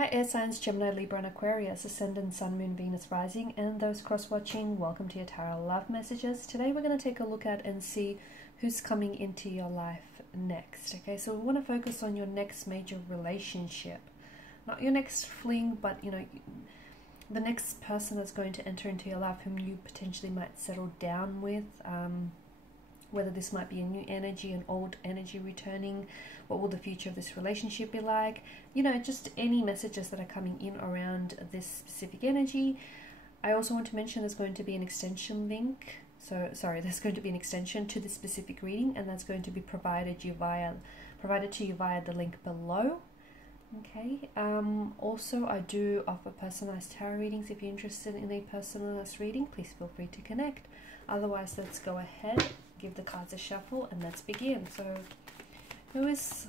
Hi Air Signs, Gemini, Libra and Aquarius, Ascendant, Sun, Moon, Venus, Rising, and those cross-watching, welcome to your Tarot Love Messages. Today we're going to take a look at and see who's coming into your life next. Okay, so we want to focus on your next major relationship. Not your next fling, but the next person that's going to enter into your life whom you potentially might settle down with. Whether this might be a new energy, an old energy returning, what will the future of this relationship be like? Just any messages that are coming in around this specific energy. I also want to mention there's going to be an extension link. There's going to be an extension to this specific reading, and that's going to be provided to you via the link below. Okay. Also, I do offer personalized tarot readings. If you're interested in a personalized reading, please feel free to connect. Otherwise, let's go ahead, give the cards a shuffle, and let's begin. So, who is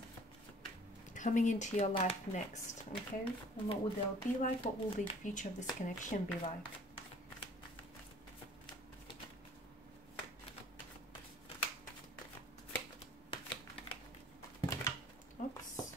coming into your life next? Okay, and what will they be like? What will the future of this connection be like? Oops.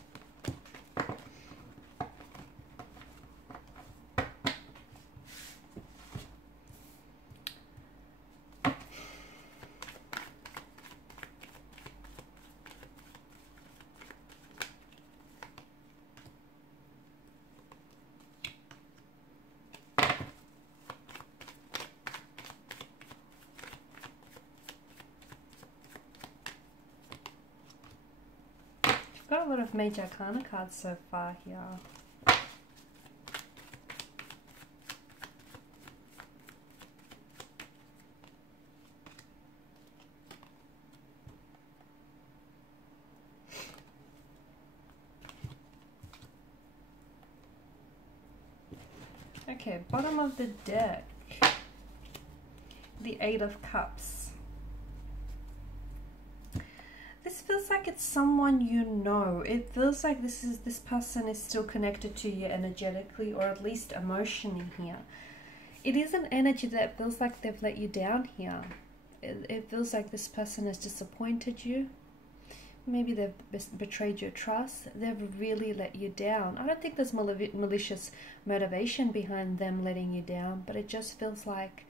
Got a lot of major arcana cards so far here. Okay, bottom of the deck, the Eight of Cups. This feels like it's someone you know. It feels like this person is still connected to you energetically, or at least emotionally here. It is an energy that feels like they've let you down here. It feels like this person has disappointed you. Maybe they've betrayed your trust. They've really let you down. I don't think there's malicious motivation behind them letting you down, but it just feels like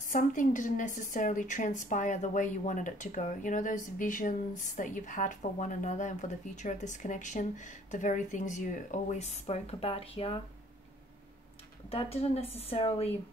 something didn't necessarily transpire the way you wanted it to go. You know, those visions that you've had for one another and for the future of this connection, the very things you always spoke about here, that didn't necessarily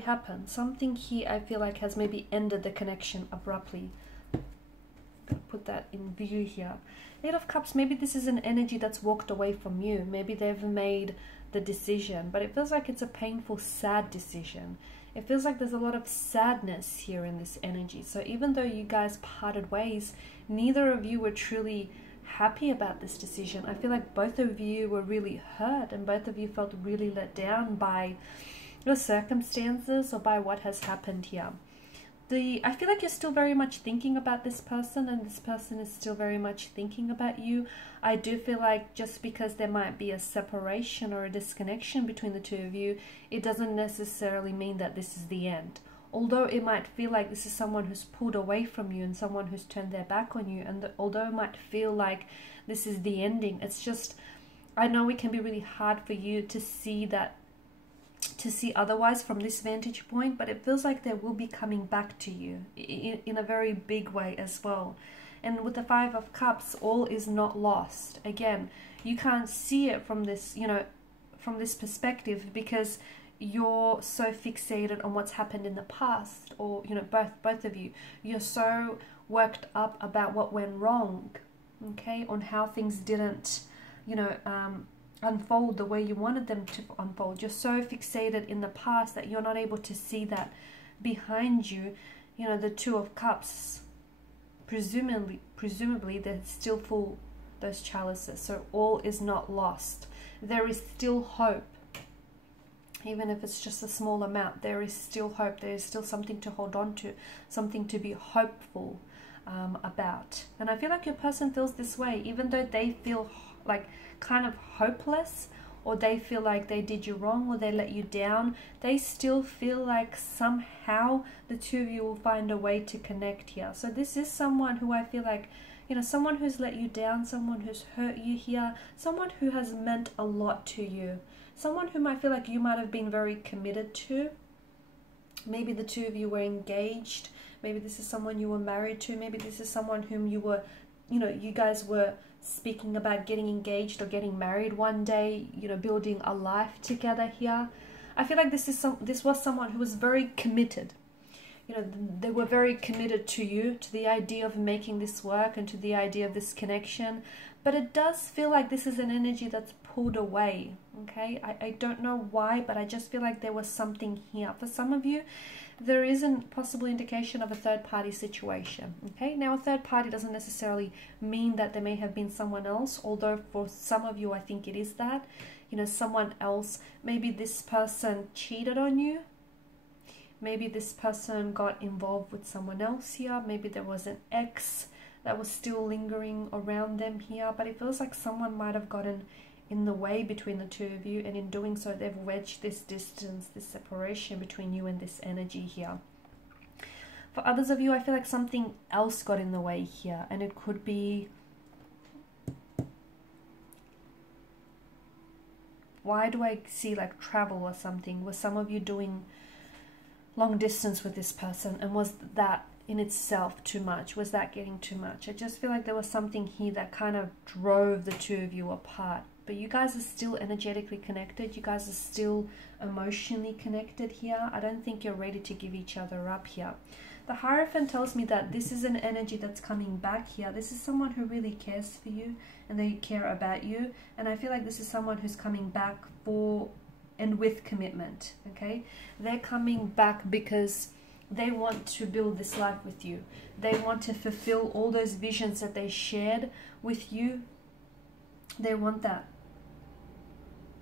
happen. Something here I feel like has maybe ended the connection abruptly. Gotta put that in view here. Eight of Cups, maybe this is an energy that's walked away from you. Maybe they've made the decision, but it feels like it's a painful, sad decision. It feels like there's a lot of sadness here in this energy. So even though you guys parted ways, neither of you were truly happy about this decision. I feel like both of you were really hurt, and both of you felt really let down by your circumstances or by what has happened here. I feel like you're still very much thinking about this person, and this person is still very much thinking about you. I do feel like just because there might be a separation or a disconnection between the two of you, it doesn't necessarily mean that this is the end. Although it might feel like this is someone who's pulled away from you and someone who's turned their back on you, and although it might feel like this is the ending, it's just, I know it can be really hard for you to see otherwise from this vantage point, but it feels like they will be coming back to you in a very big way as well. And with the Five of Cups, all is not lost. Again, you can't see it from this, from this perspective, because you're so fixated on what's happened in the past, or both of you're so worked up about what went wrong, okay, on how things didn't unfold the way you wanted them to unfold. You're so fixated in the past that you're not able to see that behind you, the Two of Cups, presumably they're still full, those chalices. So all is not lost. There is still hope. Even if it's just a small amount, there is still hope. There is still something to hold on to, something to be hopeful about. And I feel like your person feels this way, even though they feel like kind of hopeless, or they feel like they did you wrong, or they let you down. They still feel like somehow the two of you will find a way to connect here. So this is someone who I feel like You know, someone who's let you down, someone who's hurt you here, someone who has meant a lot to you, someone whom I feel like you might have been very committed to. Maybe the two of you were engaged. Maybe this is someone you were married to. Maybe this is someone whom you were, you know, you guys were speaking about getting engaged or getting married one day, you know, building a life together here. I feel like this was someone who was very committed. You know, they were very committed to you, to the idea of making this work and to the idea of this connection. But it does feel like this is an energy that's pulled away, okay? I don't know why, but I just feel like there was something here. For some of you, there is a possible indication of a third-party situation, okay? Now, a third party doesn't necessarily mean that there may have been someone else, although for some of you, I think it is that. You know, someone else, maybe this person cheated on you. Maybe this person got involved with someone else here. Maybe there was an ex that was still lingering around them here. But it feels like someone might have gotten in the way between the two of you. And in doing so, they've wedged this distance, this separation between you and this energy here. For others of you, I feel like something else got in the way here. And it could be... Why do I see like travel or something? Was some of you doing long distance with this person, and was that in itself too much? Was that getting too much? I just feel like there was something here that kind of drove the two of you apart. But you guys are still energetically connected. You guys are still emotionally connected here. I don't think you're ready to give each other up here. The Hierophant tells me that this is an energy that's coming back here. This is someone who really cares for you and they care about you. And I feel like this is someone who's coming back for and with commitment, okay? They're coming back because they want to build this life with you. They want to fulfill all those visions that they shared with you. They want that.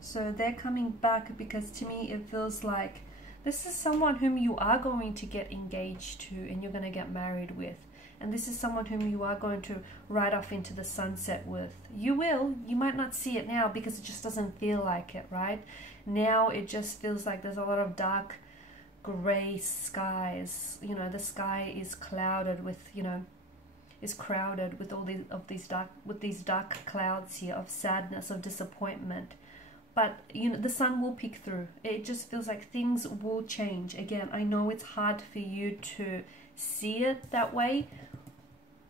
So they're coming back because to me it feels like this is someone whom you are going to get engaged to and you're going to get married with. And this is someone whom you are going to ride off into the sunset with. You will. You might not see it now because it just doesn't feel like it, right? Now it just feels like there's a lot of dark gray skies. You know, the sky is clouded with, you know, is crowded with all these dark clouds here of sadness, of disappointment. But, you know, the sun will peek through. It just feels like things will change. Again, I know it's hard for you to see it that way,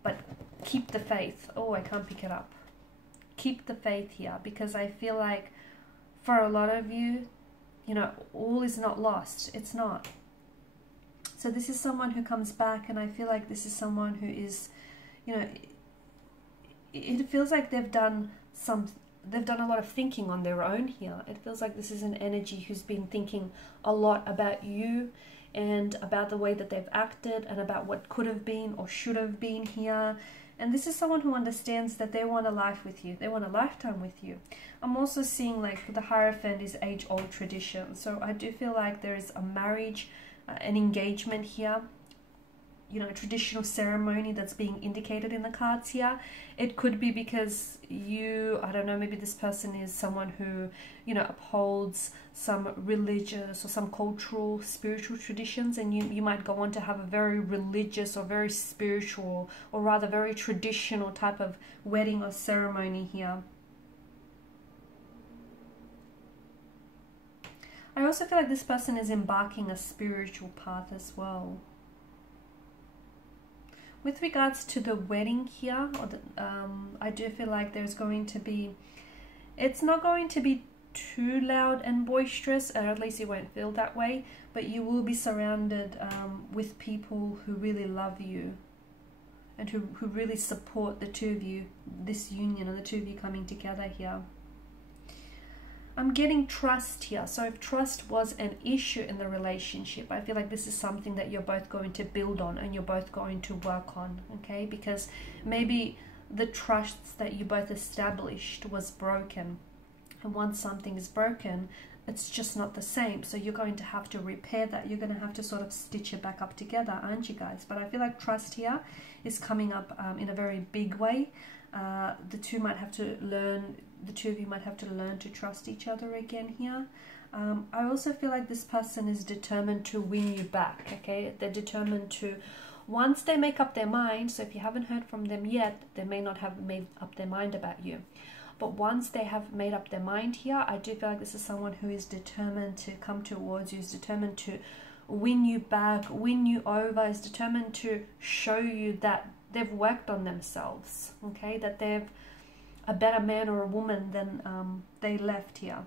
but keep the faith. Oh, I can't pick it up. Keep the faith here, because I feel like for a lot of you, you know, all is not lost. It's not. So this is someone who comes back, and I feel like this is someone who is, you know, it feels like they've done a lot of thinking on their own here. It feels like this is an energy who's been thinking a lot about you and about the way that they've acted and about what could have been or should have been here. And this is someone who understands that they want a life with you. They want a lifetime with you. I'm also seeing like the Hierophant is age-old tradition. So I do feel like there is a marriage, an engagement here, you know, a traditional ceremony that's being indicated in the cards here. It could be because you, I don't know, maybe this person is someone who, you know, upholds some religious or some cultural, spiritual traditions, and you might go on to have a very religious or very spiritual, or rather very traditional type of wedding or ceremony here. I also feel like this person is embarking a spiritual path as well. With regards to the wedding here, or I do feel like there's going to be, it's not going to be too loud and boisterous, or at least it won't feel that way, but you will be surrounded with people who really love you and who really support the two of you, this union, and the two of you coming together here. I'm getting trust here. So if trust was an issue in the relationship, I feel like this is something that you're both going to build on and you're both going to work on, okay? Because maybe the trust that you both established was broken. And once something is broken, it's just not the same. So you're going to have to repair that. You're going to have to sort of stitch it back up together, aren't you guys? But I feel like trust here is coming up in a very big way. The two of you might have to learn to trust each other again here. I also feel like this person is determined to win you back, okay? They're determined to Once they make up their mind, so if you haven't heard from them yet, they may not have made up their mind about you. But once they have made up their mind here, I do feel like this is someone who is determined to come towards you, is determined to win you back, win you over, is determined to show you that they've worked on themselves, okay? That they're a better man or a woman than they left here.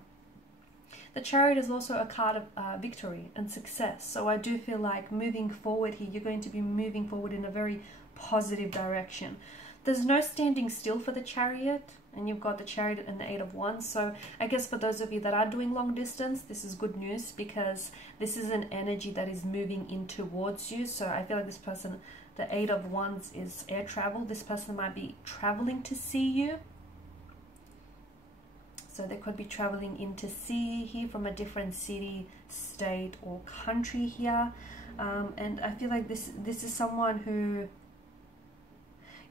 The Chariot is also a card of victory and success. So I do feel like moving forward here, you're going to be moving forward in a very positive direction. There's no standing still for the Chariot, and you've got the Chariot and the Eight of Wands. So I guess for those of you that are doing long distance, this is good news, because this is an energy that is moving in towards you. So I feel like this person, the Eight of Wands is air travel. This person might be traveling to see you. So they could be traveling in to see you here from a different city, state, or country here. And I feel like this is someone who...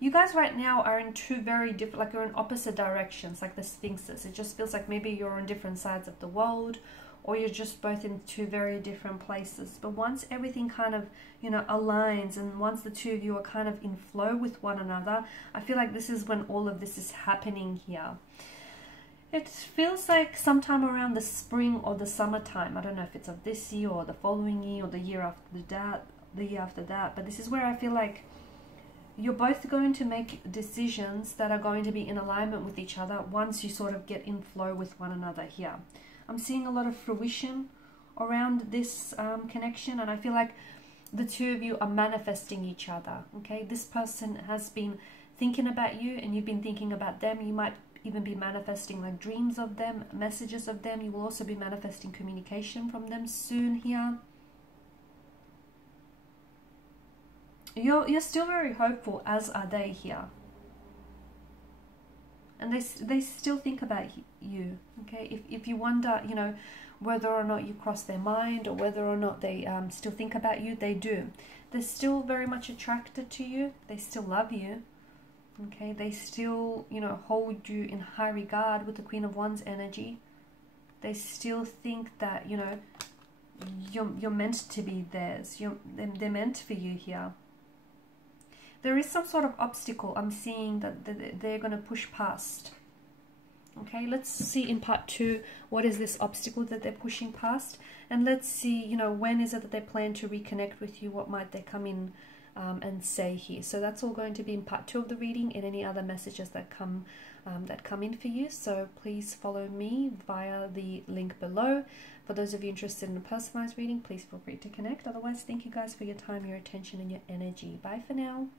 You guys right now are in two very different, like you're in opposite directions, like the Sphinxes. It just feels like maybe you're on different sides of the world, or you're just both in two very different places. But once everything kind of, you know, aligns, and once the two of you are kind of in flow with one another, I feel like this is when all of this is happening here. It feels like sometime around the spring or the summertime. I don't know if it's of this year or the following year or the year after that, but this is where I feel like you're both going to make decisions that are going to be in alignment with each other once you sort of get in flow with one another here. I'm seeing a lot of fruition around this connection, and I feel like the two of you are manifesting each other, okay? This person has been thinking about you, and you've been thinking about them. You might even be manifesting like dreams of them, messages of them. You will also be manifesting communication from them soon here. You're still very hopeful, as are they here. And they still think about you, okay? If you wonder, you know, whether or not you cross their mind, or whether or not they still think about you, they do. They're still very much attracted to you. They still love you. Okay, they still, you know, hold you in high regard with the Queen of Wands energy. They still think that, you know, you're meant to be theirs. They're meant for you here. There is some sort of obstacle I'm seeing that they're going to push past. Okay, let's see in part 2, what is this obstacle that they're pushing past? And let's see, you know, when is it that they plan to reconnect with you? What might they come in and say here? So that's all going to be in part 2 of the reading, and any other messages that come in for you. So please follow me via the link below. For those of you interested in a personalized reading, please feel free to connect. Otherwise, thank you guys for your time, your attention, and your energy. Bye for now.